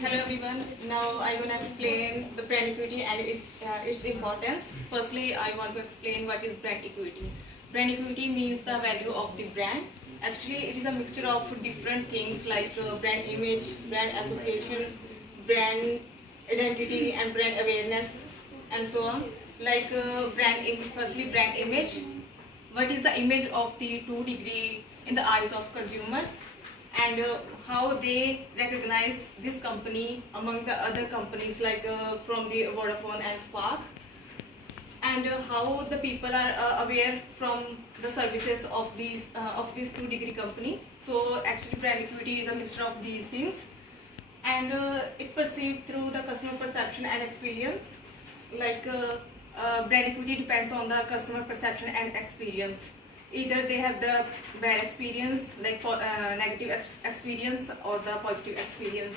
Hello everyone. Now I'm gonna explain the brand equity and its importance. Firstly, I want to explain what is brand equity. Brand equity means the value of the brand. Actually, it is a mixture of different things like brand image, brand association, brand identity, and brand awareness, and so on. Like firstly, brand image. What is the image of the 2 degree in the eyes of consumers? And how they recognize this company among the other companies like from the Vodafone and Spark, and how the people are aware from the services of this 2 degree company. So actually brand equity is a mixture of these things, and it perceived through the customer perception and experience. Like brand equity depends on the customer perception and experience. Either they have the bad experience, like negative experience, or the positive experience.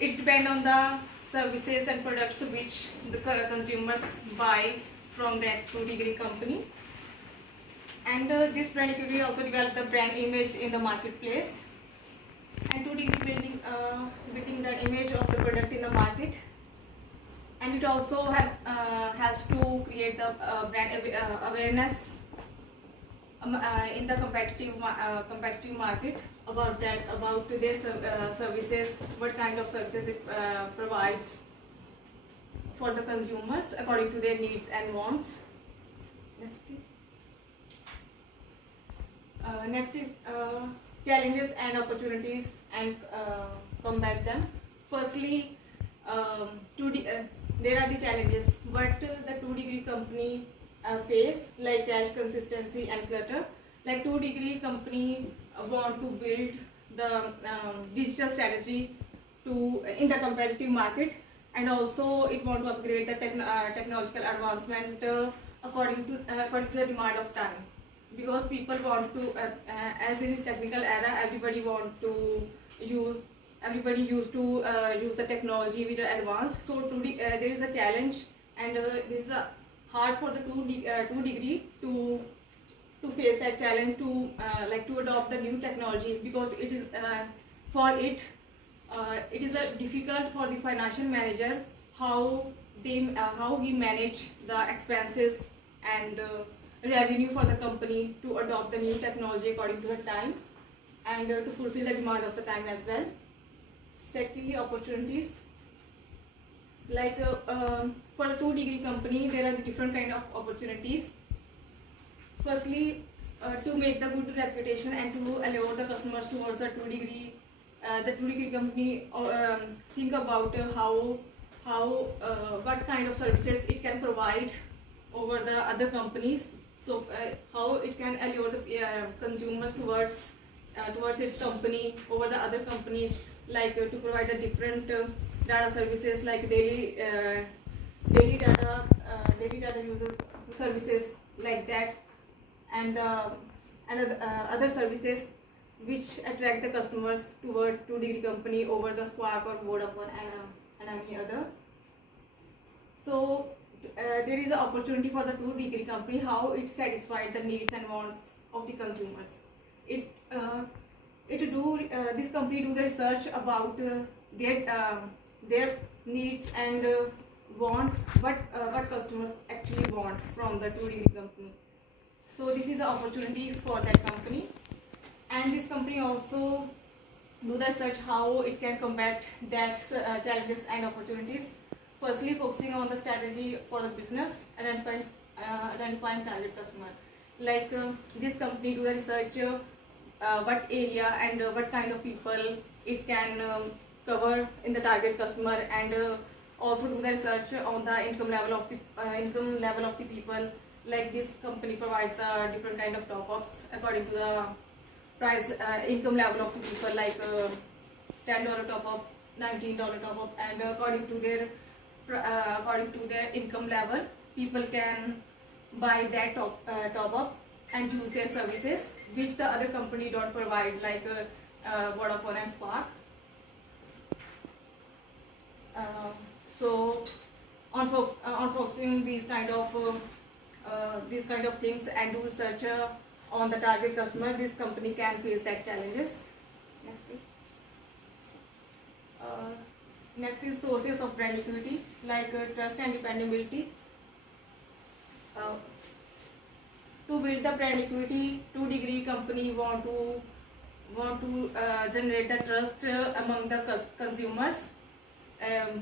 It's depend on the services and products which the consumers buy from that 2 degree company. And this brand equity also developed a brand image in the marketplace, and 2 degree building the image of the product in the market. And it also helps to create the brand awareness in the competitive market about their services, what kind of services it provides for the consumers according to their needs and wants. Next, please. Next is challenges and opportunities, and combat them. Firstly, there are the challenges what the 2 degree company face, like cash consistency and clutter. Like 2 degree company want to build the digital strategy to in the competitive market, and also it want to upgrade the technological advancement according to the demand of time, because people want to as in this technical era, everybody used to use the technology which are advanced. So there is a challenge, and this is a hard for the 2 degree to face that challenge, to to adopt the new technology, because it is it is difficult for the financial manager how he manage the expenses and revenue for the company to adopt the new technology according to the time, and to fulfill the demand of the time as well. Secondly, opportunities. Like for a 2 degree company, there are the different kind of opportunities. Firstly, to make the good reputation and to allure the customers towards the 2 degree company think about how what kind of services it can provide over the other companies. So how it can allure the consumers towards its company over the other companies, like to provide the different data services, like daily data user services like that, and other services which attract the customers towards 2 degree company over the Spark or Vodafone and any other. So there is an opportunity for the 2 degree company, how it satisfies the needs and wants of the consumers. This company do the research about their needs and wants, what customers actually want from the 2 degree company. So this is an opportunity for that company, and this company also do the research how it can combat that challenges and opportunities. Firstly, focusing on the strategy for the business, identifying target customer. Like this company do the research what area and what kind of people it can cover in the target customer, and also do the research on the income level of the people. Like this company provides different kind of top-ups according to the price income level of the people, like $10 top-up, $19 top-up, and according to their income level, people can buy that top-up and use their services which the other company don't provide, like Vodafone and Spark. So on focusing these kind of things and do research on the target customer, this company can face that challenges. Next, please. Next is sources of brand equity, like trust and dependability. Uh, to build the brand equity, 2 Degree company want to generate the trust among the consumers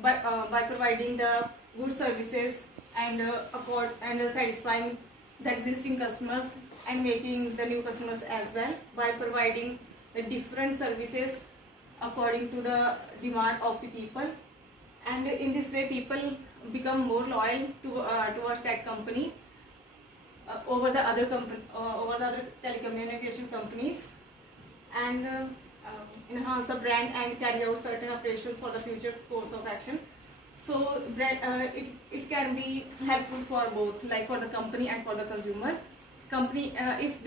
by providing the good services and satisfying the existing customers and making the new customers as well, by providing the different services according to the demand of the people. And in this way people become more loyal towards that company over the other telecommunication companies, and enhance the brand and carry out certain operations for the future course of action. So it can be helpful for both, like for the company and for the consumer. Company, if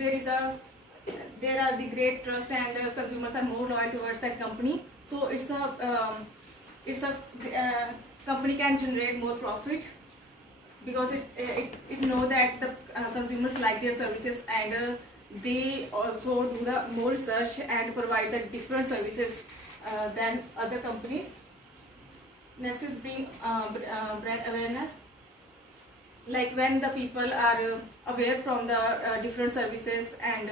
there are the great trust and consumers are more loyal towards that company, so it's a company can generate more profit, because it know that the consumers like their services, and they also do the more research and provide the different services than other companies. Next is bring brand awareness, like when the people are aware from the different services and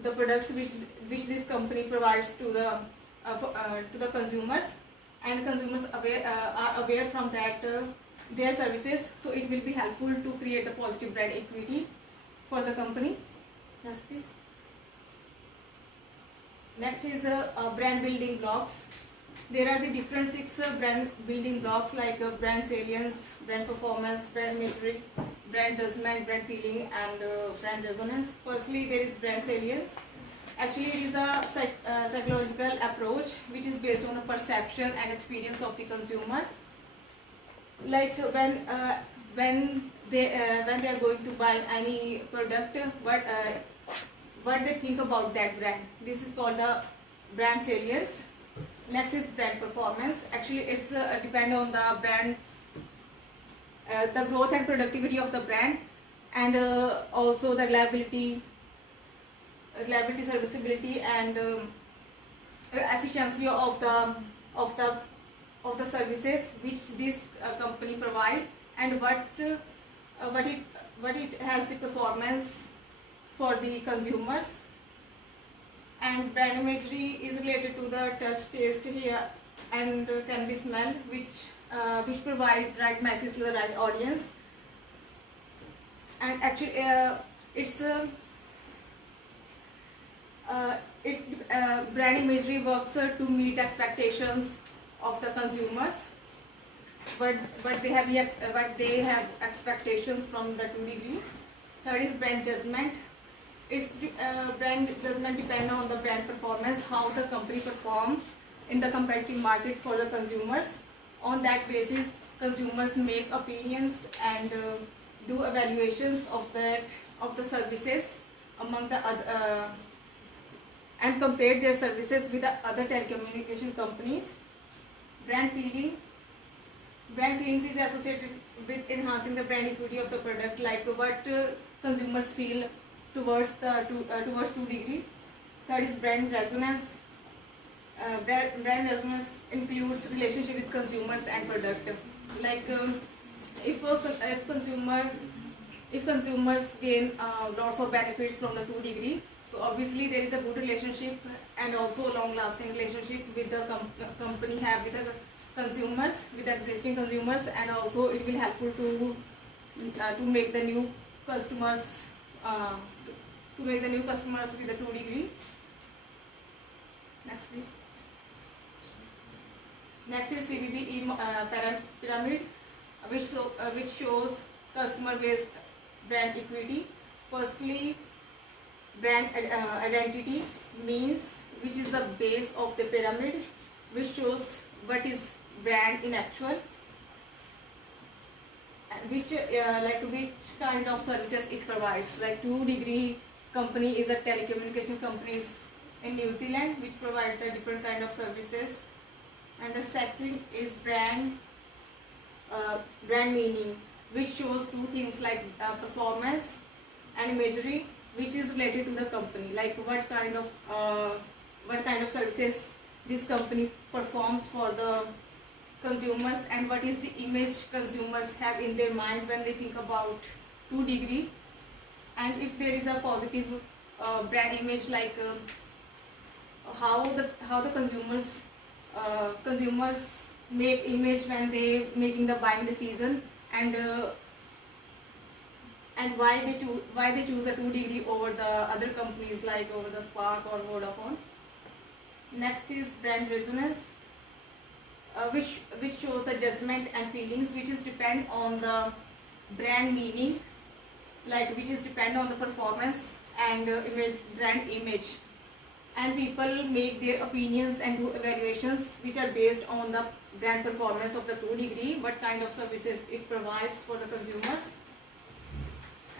the products which this company provides to the consumers, and consumers are aware from that their services, so it will be helpful to create a positive brand equity for the company. Yes, please. Next is brand building blocks. There are the different 6 brand building blocks, like brand salience, brand performance, brand imagery, brand judgment, brand feeling, and brand resonance. Firstly, there is brand salience. Actually, it is a psychological approach which is based on the perception and experience of the consumer. Like when they are going to buy any product, what they think about that brand. This is called the brand salience. Next is brand performance. Actually, it's depend on the brand, the growth and productivity of the brand, and also the reliability, serviceability, and efficiency of the services which this company provide, and what it has the performance for the consumers. And brand imagery is related to the touch, taste, hear, and can be smell, which provide right message to the right audience. And actually brand imagery works to meet expectations of the consumers, but they have expectations from the 2 Degree. Third is brand judgment. Its brand judgment depend on the brand performance, how the company perform in the competitive market for the consumers. On that basis, consumers make opinions and do evaluations of the services among the other, and compare their services with the other telecommunication companies. Brand feeling. Brand feelings is associated with enhancing the brand equity of the product, like what consumers feel towards 2 Degree. Third is brand resonance. Brand resonance includes relationship with consumers and product. Like if consumers gain lots of benefits from the 2 Degree, so obviously there is a good relationship and also a long-lasting relationship with the company have with the consumers, with the existing consumers, and also it will helpful to make the new customers with the 2 Degree. Next, please. Next is CBBE pyramid, which shows customer-based brand equity. Firstly, brand identity means, which is the base of the pyramid, which shows what is brand in actual, and which kind of services it provides. Like 2 Degree company is a telecommunication company in New Zealand which provide the different kind of services. And the second is brand meaning, which shows 2 things, like performance and imagery, which is related to the company, like what kind of services this company performs for the consumers and what is the image consumers have in their mind when they think about 2degree, and if there is a positive brand image, like how the consumers make image when they making the buying decision, and why they choose a 2degree over the other companies like over the Spark or Vodafone. Next is brand resonance, which shows the judgment and feelings, which is depend on the brand meaning, like which is depend on the performance and brand image, and people make their opinions and do evaluations which are based on the brand performance of the 2degree, what kind of services it provides for the consumers.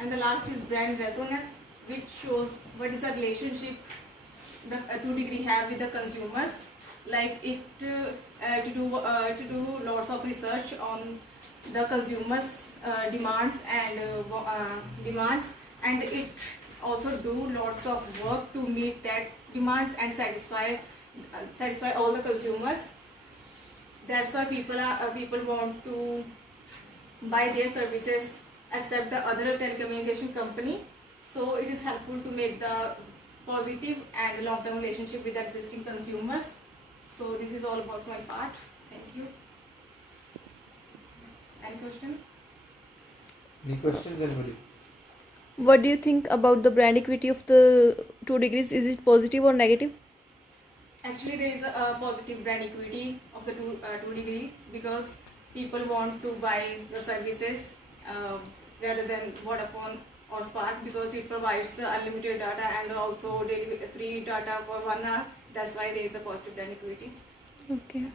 And the last is brand resonance, which shows what is the relationship the 2degree have with the consumers, like it to do lots of research on the consumers demands, and it also do lots of work to meet that demands and satisfy all the consumers. That's why people want to buy their services except the other telecommunication company. So it is helpful to make the positive and long-term relationship with the existing consumers. So this is all about my part. Thank you. Any question? Any questions, anybody? What do you think about the brand equity of the 2degrees? Is it positive or negative? Actually, there is a positive brand equity of the 2degree, because people want to buy the services rather than Vodafone or Spark, because it provides unlimited data and also free data for 1 hour. That's why there is a positive brand equity. Okay.